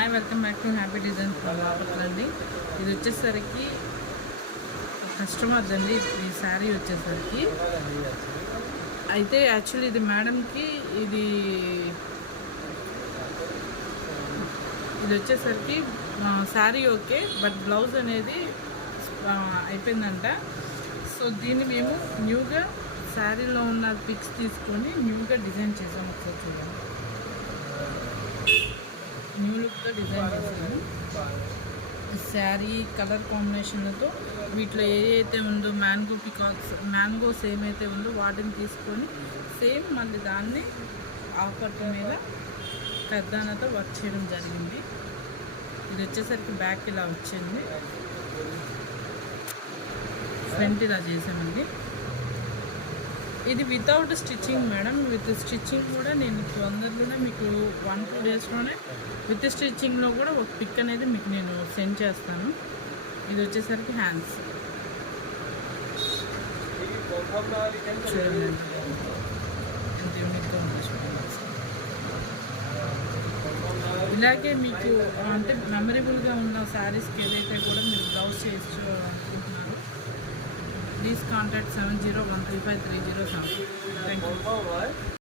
Hi, welcome back to happy design అండి. ఇది వచ్చేసరికి కస్టమర్ అండి. ఈ శారీ వచ్చేసరికి అయితే యాక్చువల్లీ ఇది మేడంకి ఇది వచ్చేసరికి శారీ ఓకే, బట్ బ్లౌజ్ అనేది అయిపోయిందంట. సో దీన్ని మేము న్యూగా శారీలో ఉన్న పిక్స్ తీసుకొని న్యూగా డిజైన్ చేసాం. ఒకసారి చూడండి, న్యూ లుక్తో డిజైన్ చేసాము. శారీ కలర్ కాంబినేషన్లతో వీటిలో ఏదైతే ఉందో మ్యాంగో పికాక్స్, మ్యాంగోస్ ఏమైతే ఉందో వాటిని తీసుకొని సేమ్ మళ్ళీ దాన్ని ఆఫర్ట్ మీద కర్దానాతో వర్క్ చేయడం జరిగింది. ఇది వచ్చేసరికి బ్యాక్ ఇలా వచ్చింది, ఫ్రంట్ ఇలా చేసామండి. ఇది without stitching madam. With stitching కూడా నేను తొందరలోనే మీకు 1-2 డేస్లోనే విత్ స్టిచ్చింగ్లో కూడా ఒక పిక్ అనేది మీకు నేను సెండ్ చేస్తాను. ఇది వచ్చేసరికి హ్యాండ్స్ చూడండి ఎంత యూనిక్గా ఉంది. ఇలాగే మీకు అంటే మెమరబుల్గా ఉన్న శారీస్కి ఏదైతే కూడా మీరు బ్లౌజ్ చేసుకోవాలనుకుంటున్నారు, ప్లీజ్ కాంటాక్ట్ 7013530307. Thank you.